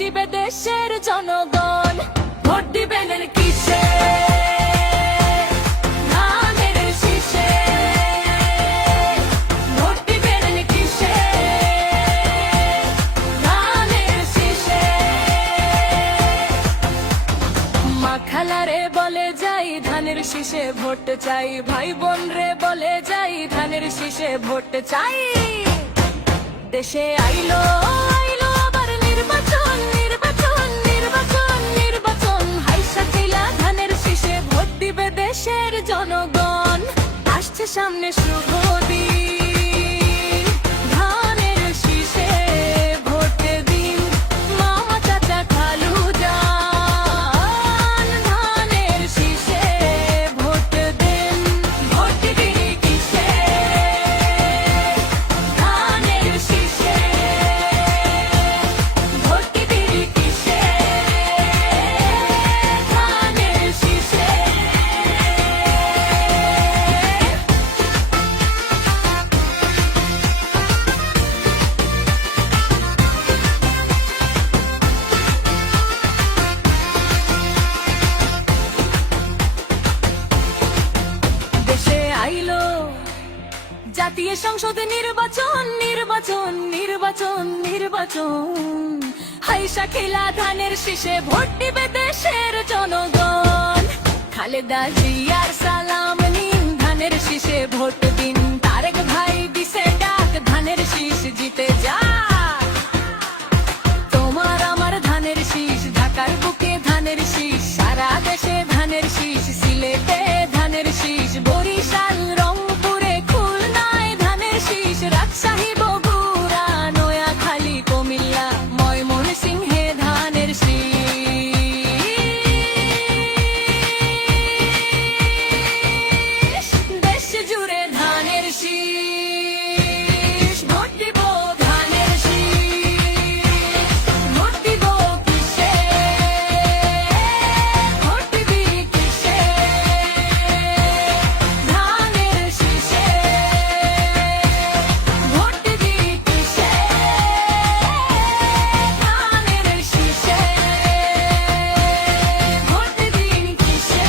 দিবে দেশের জনগণ। ভোট দিবেন কিসে? ধানের শীষে। ভোট দিবেন কিসে? ধানের শীষে। মা খালারে বলে যাই ধানের শীষে ভোট চাই, ভাই বোন রে বলে যাই ধানের শীষে ভোট চাই। দেশে আইলো আইলো আবার নির্বাচন, নির্বাচন, নির্বাচন, নির্বাচন। হাইসা খিলা ধানের শীষে ভোট দিবে দেশের জনগণ। আসছে সামনে শুভ দিন, ধানের শীষে ভোট দিন। মামা চাচা খালু যান, ধানের শীষে ভোট দেন। ভোট দিবি কিসে? ধানের শীষে। ভোট দিবি কিসে? ধানের শীষে। দেশে আইলো জাতীয় সংসদে নির্বাচন, নির্বাচন, নির্বাচন, নির্বাচন। হাইসা খিলা ধানের শীষে ভোট দিবে দেশের জনগণ। খালেদা জিয়ার সালাম নিন, ধানের শীষে ভোট দিন। তারেক ভাই দিছে ডাক, ধানের শীষ জিতে যা। তোমার আমার ধানের শীষ, ঢাকার বুকে ধানের শীষ, সারা দেশে ধানের শীষ। সিলেটে ধানের শীষ, বরিশাল রংপুরে খুলনায় ধানের শীষ। রাজশাহী বগুড়া নোয়াখালী কুমিল্লা ময়মনসিংহে ধানের শীষ। দেশ জুড়ে ধানের শীষ। ভোট দিব ধানের শীষ। ভোট দিব কিসে? ভোট দিবি কিসে? ধানের শীষে। ভোট দিবি কিসে? ধানের শীষে। ভোট দিবি কিসে?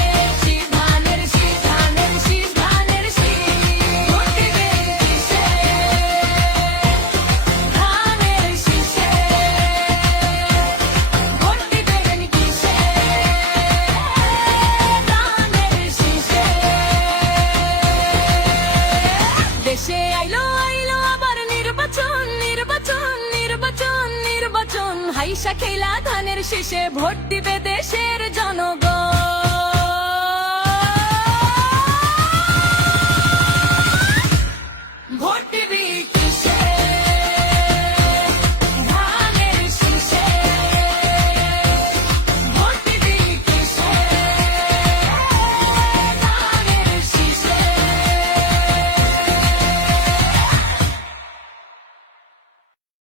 ধানের শীষ, ধানের শীষ, ধানের শীষ। ভোট দিবি কিসে? ধানের শীষে। ভোট দিবেন কিসে? ধানের শীষে। দেশে আইলো আইলো আবার নির্বাচন, নির্বাচন, নির্বাচন, নির্বাচন। হাইসা খিলা ধানের শীষে ভোট দিবে দেশের জনগণ।